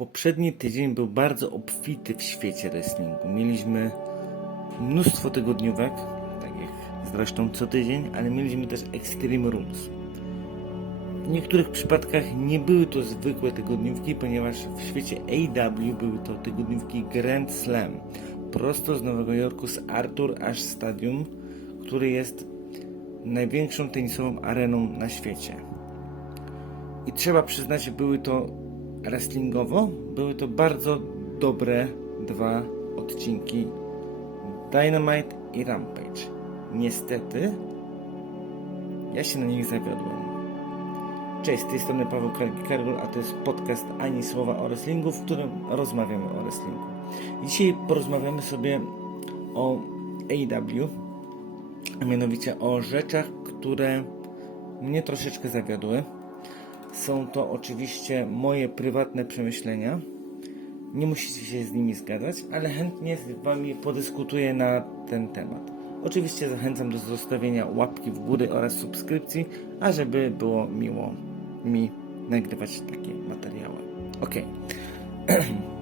Poprzedni tydzień był bardzo obfity w świecie wrestlingu. Mieliśmy mnóstwo tygodniówek, tak jak zresztą co tydzień, ale mieliśmy też Extreme Rules. W niektórych przypadkach nie były to zwykłe tygodniówki, ponieważ w świecie AW były to tygodniówki Grand Slam. Prosto z Nowego Jorku z Arthur Ashe Stadium, który jest największą tenisową areną na świecie. I trzeba przyznać, były to wrestlingowo, były to bardzo dobre dwa odcinki Dynamite i Rampage. Niestety, ja się na nich zawiodłem. Cześć, z tej strony Paweł Kargol, a to jest podcast Ani Słowa o Wrestlingu, w którym rozmawiamy o wrestlingu. Dzisiaj porozmawiamy sobie o AEW, a mianowicie o rzeczach, które mnie troszeczkę zawiodły. Są to oczywiście moje prywatne przemyślenia. Nie musicie się z nimi zgadzać, ale chętnie z Wami podyskutuję na ten temat. Oczywiście zachęcam do zostawienia łapki w górę oraz subskrypcji, a żeby było miło mi nagrywać takie materiały. Ok.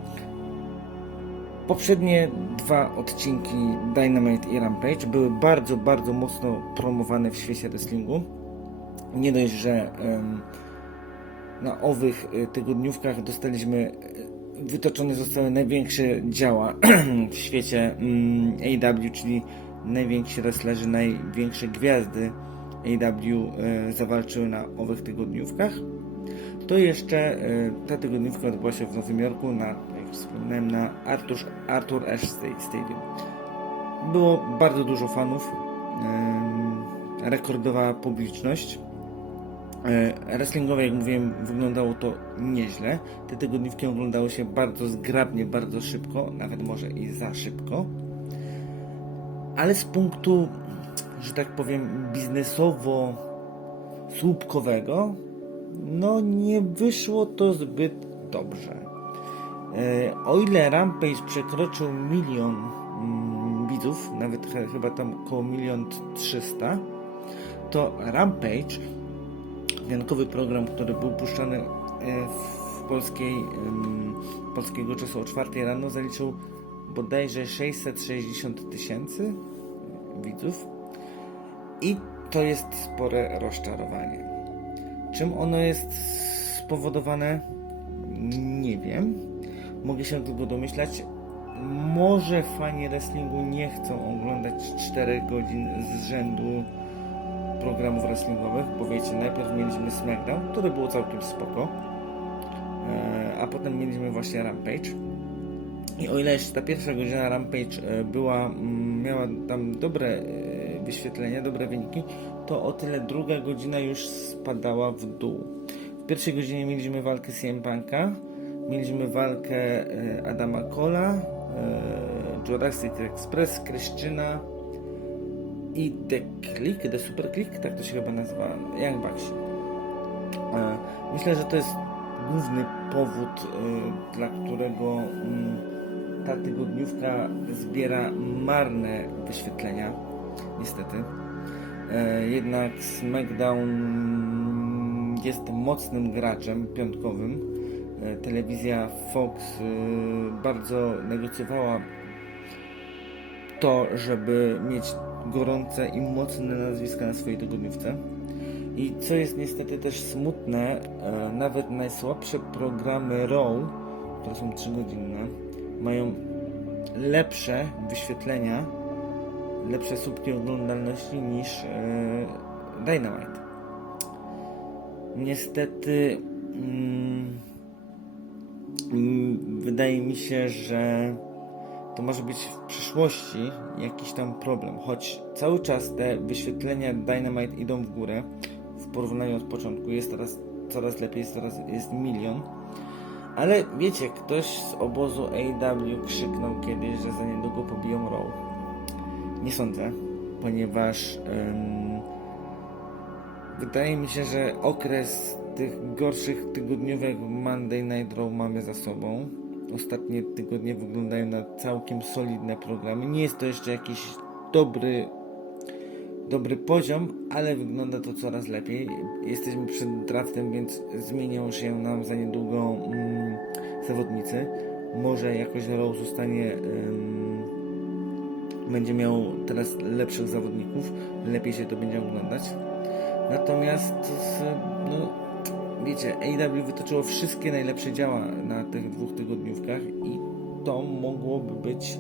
Poprzednie dwa odcinki Dynamite i Rampage były bardzo, bardzo mocno promowane w świecie wrestlingu. Nie dość, że em, na owych y, tygodniówkach dostaliśmy, y, wytoczone zostały największe działa w świecie mm, AEW, czyli najwięksi wrestlerzy, największe gwiazdy AEW y, zawalczyły na owych tygodniówkach. To jeszcze ta tygodniówka odbyła się w Nowym Jorku na, jak wspominałem, na Arthur, Arthur Ashe Sta- Stadium. Było bardzo dużo fanów, rekordowa publiczność. E, Wrestlingowe, jak mówiłem, wyglądało to nieźle. Te tygodniówki oglądały się bardzo zgrabnie, bardzo szybko, nawet może i za szybko. Ale z punktu, że tak powiem, biznesowo-słupkowego, no nie wyszło to zbyt dobrze. E, O ile Rampage przekroczył milion mm, widzów, nawet ch- chyba tam około milion trzysta, to Rampage wiankowy program, który był puszczany e, w polskiej, polskiego czasu o 4 rano, zaliczył bodajże 660 tysięcy widzów i to jest spore rozczarowanie. Czym ono jest spowodowane? Nie wiem. Mogę się tylko domyślać. Może fani wrestlingu nie chcą oglądać 4 godzin z rzędu programów wrestlingowych, bo wiecie, najpierw mieliśmy SmackDown, które było całkiem spoko, e, a potem mieliśmy właśnie Rampage. I o ile jeszcze ta pierwsza godzina Rampage e, była, mm, miała tam dobre e, wyświetlenia, dobre wyniki, to o tyle druga godzina już spadała w dół. W pierwszej godzinie mieliśmy walkę CM Punk'a, mieliśmy walkę Adama Cola, Jurassic Express, Kryszczyna, i The Click, The Super Click, tak to się chyba nazywa, Young Bucks. E, Myślę, że to jest główny powód, e, dla którego mm, ta tygodniówka zbiera marne wyświetlenia, niestety. E, Jednak SmackDown jest mocnym graczem piątkowym. Telewizja Fox bardzo negocjowała to, żeby mieć gorące i mocne nazwiska na swojej tygodniówce. I co jest niestety też smutne, e, nawet najsłabsze programy Raw, które są 3 godzinne, mają lepsze wyświetlenia, lepsze słupki oglądalności niż e, Dynamite. Niestety mm, mm, wydaje mi się, że to może być w przyszłości jakiś tam problem, choć cały czas te wyświetlenia Dynamite idą w górę w porównaniu od początku, jest teraz coraz lepiej, jest teraz jest milion. Ale wiecie, ktoś z obozu AW krzyknął kiedyś, że za niedługo pobiją Raw. Nie sądzę, ponieważ em, wydaje mi się, że okres tych gorszych tygodniówek Monday Night Raw mamy za sobą. Ostatnie tygodnie wyglądają na całkiem solidne programy. Nie jest to jeszcze jakiś dobry, dobry poziom, ale wygląda to coraz lepiej. Jesteśmy przed draftem, więc zmienią się nam za niedługo mm, zawodnicy. Może jakoś Raw zostanie em, będzie miał teraz lepszych zawodników, lepiej się to będzie oglądać. Natomiast no, wiecie, AEW wytoczyło wszystkie najlepsze działa na tych dwóch tygodniówkach i to mogłoby być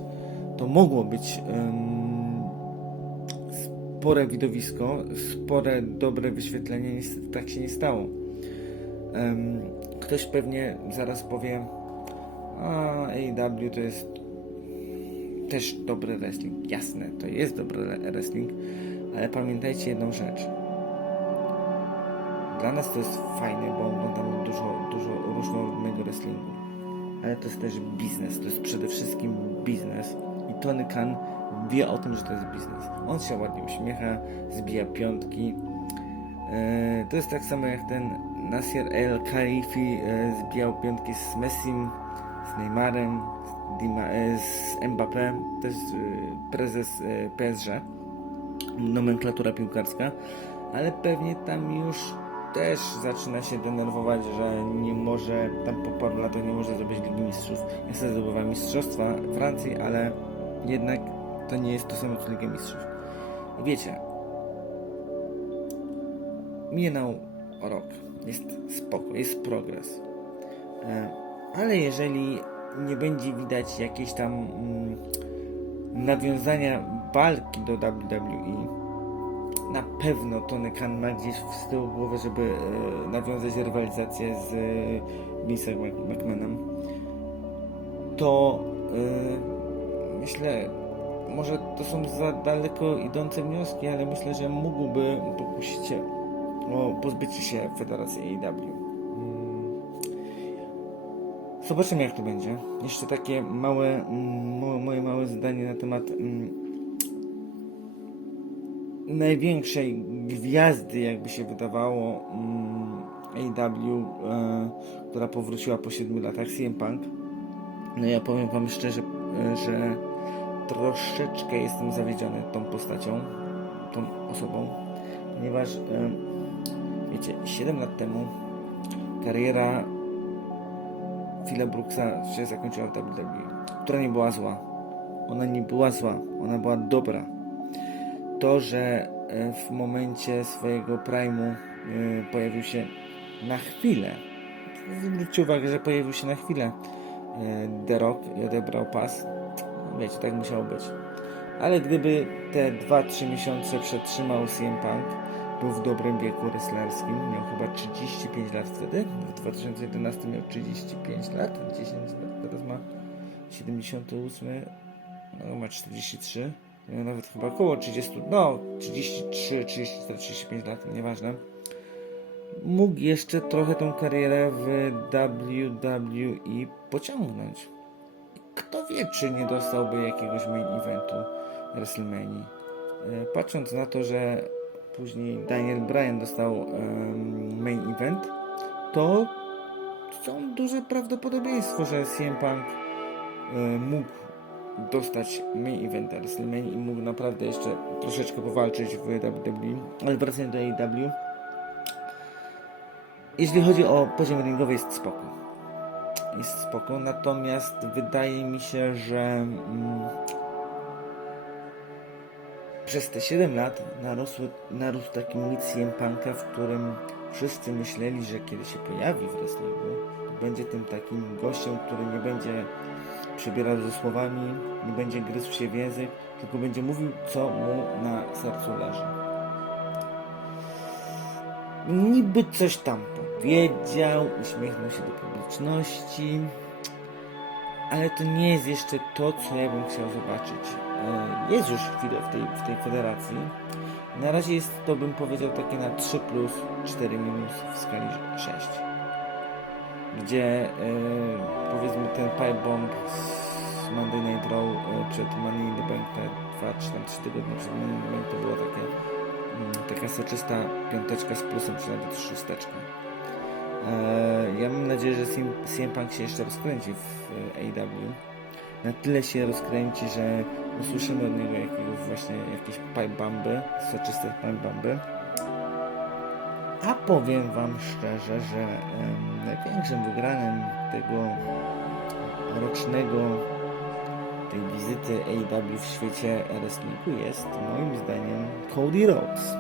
to mogło być em, spore widowisko, spore dobre wyświetlenie, niestety tak się nie stało. Em, ktoś pewnie zaraz powie a AEW to jest też dobry wrestling. Jasne, to jest dobry wrestling, ale pamiętajcie jedną rzecz. Dla nas to jest fajne, bo oglądamy dużo, dużo różnorodnego wrestlingu. Ale to jest też biznes, to jest przede wszystkim biznes. I Tony Khan wie o tym, że to jest biznes. On się ładnie uśmiecha, zbija piątki. E, to jest tak samo jak ten Nasir El Khalifi e, zbijał piątki z Messim, z Neymarem, z, Dima, e, z Mbappé, to jest e, prezes e, PSG, nomenklatura piłkarska, ale pewnie tam już też zaczyna się denerwować, że nie może, tam po paru latach nie może zdobyć Ligi Mistrzów. Niestety zdobywa Mistrzostwa Francji, ale jednak to nie jest to samo co Liga Mistrzów. I wiecie, minął rok, jest spoko, jest progres. E, Ale jeżeli nie będzie widać jakiejś tam mm, nawiązania walki do WWE, na pewno Tony Khan ma gdzieś z tyłu głowy, żeby e, nawiązać rywalizację z e, Vince'em Mc- McMahonem, to e, myślę, może to są za daleko idące wnioski, ale myślę, że mógłby pokusić się o pozbycie się Federacji AEW. Zobaczymy jak to będzie. Jeszcze takie małe, mo- moje małe zdanie na temat największej gwiazdy, jakby się wydawało, mm, AEW, e, która powróciła po 7 latach, CM Punk. No ja powiem Wam szczerze, e, że troszeczkę jestem zawiedziony tą postacią, tą osobą, ponieważ e, wiecie, 7 lat temu kariera Phila Brooksa się zakończyła w WWE, która nie była zła. Ona nie była zła, ona była dobra to, że e, w momencie swojego primu e, pojawił się na chwilę, zwróćcie uwagę, że pojawił się na chwilę e, The Rock i odebrał pas, wiecie, tak musiało być. Ale gdyby te 2-3 miesiące przetrzymał CM Punk, był w dobrym wieku wrestlerskim, miał chyba 35 lat wtedy, w 2011 miał 35 lat, 10 lat, teraz ma 78, no ma 43, nawet chyba około 30, no 33, 34, 35 lat, nieważne. Mógł jeszcze trochę tą karierę w WWE pociągnąć. Kto wie, czy nie dostałby jakiegoś main eventu WrestleMania. E, Patrząc na to, że później Daniel Bryan dostał em, main event, to są duże prawdopodobieństwo, że CM Punk e, mógł dostać main event WrestleMania i mógł naprawdę jeszcze troszeczkę powalczyć w WWE. Ale wracając do AEW, jeśli chodzi o poziom ringowy jest spoko. Jest spoko, natomiast wydaje mi się, że mm, przez te 7 lat narosły, narósł taki mit CM Punka, w którym wszyscy myśleli, że kiedy się pojawi w wrestlingu, będzie tym takim gościem, który nie będzie przebierał ze słowami, nie będzie gryzł się w język, tylko będzie mówił, co mu na sercu leży. Niby coś tam powiedział, uśmiechnął się do publiczności, ale to nie jest jeszcze to, co ja bym chciał zobaczyć. E, Jest już chwilę w tej, w tej federacji. Na razie jest to, bym powiedział, takie na 3 plus, 4 minus w skali 6. Gdzie e, powiedzmy ten pipe bomb z Monday Night Raw e, przed Money in the Bank, te 2 czy tam 3 tygodnie przed Money in the Bank, to była takie, mm, taka soczysta piąteczka z plusem, czy nawet szósteczka. E, ja mam nadzieję, że CM, Punk się jeszcze rozkręci w AEW. Na tyle się rozkręci, że usłyszymy od niego jakiegoś właśnie jakieś pipe bomby, soczyste pipe bomby. A powiem wam szczerze, że największym wygranym tego rocznego tej wizyty AEW w świecie wrestlingu jest moim zdaniem Cody Rhodes.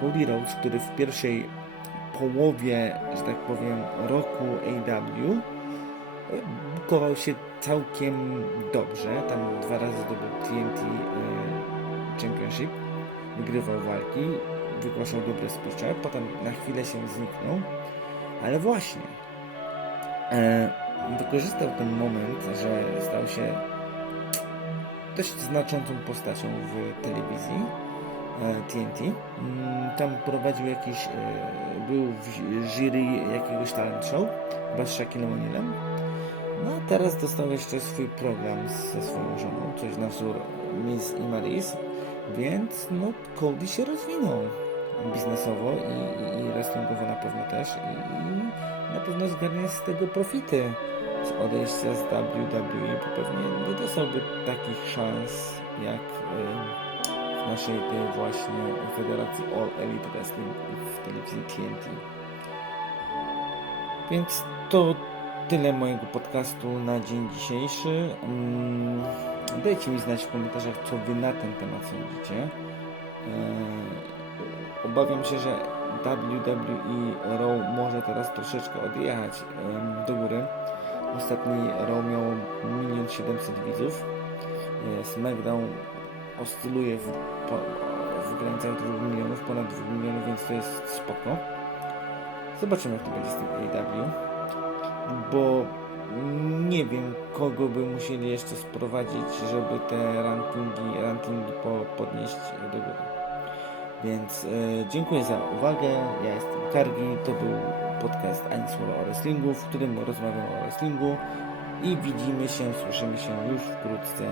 Cody Rhodes, który w pierwszej połowie, że tak powiem, roku AEW bukował się całkiem dobrze. Tam dwa razy zdobył TNT e, Championship, wygrywał walki, wygłaszał dobre speeche, potem na chwilę się zniknął, ale właśnie e, wykorzystał ten moment, że stał się dość znaczącą postacią w telewizji e, TNT. Mm, Tam prowadził jakiś, e, był w jury jakiegoś talent show, chyba z Shaquillem O'Nealem. No a teraz dostał jeszcze swój program ze swoją żoną, coś na wzór Miss i Maris, więc no Cody się rozwinął biznesowo i, i, i wrestlingowo na pewno też i, i na pewno zgarnie z tego profity z odejścia z WWE, bo pewnie nie dostałby takich szans jak e, w naszej tej właśnie Federacji All Elite Wrestling w telewizji TNT. Więc to tyle mojego podcastu na dzień dzisiejszy. Mm, Dajcie mi znać w komentarzach, co Wy na ten temat sądzicie. Obawiam się, że WWE Raw może teraz troszeczkę odjechać do góry. Ostatni Raw miał 1 700 widzów. E, SmackDown oscyluje w, po, w granicach 2 milionów, ponad 2 milionów, więc to jest spoko. Zobaczymy, jak to będzie z tym AEW bo nie wiem, kogo by musieli jeszcze sprowadzić, żeby te rankingi, rankingi po, podnieść do góry. Więc e, dziękuję za uwagę. Ja jestem Kargi. To był podcast Ani Słowa o Wrestlingu, w którym rozmawiam o wrestlingu i widzimy się, słyszymy się już wkrótce.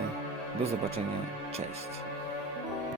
Do zobaczenia. Cześć.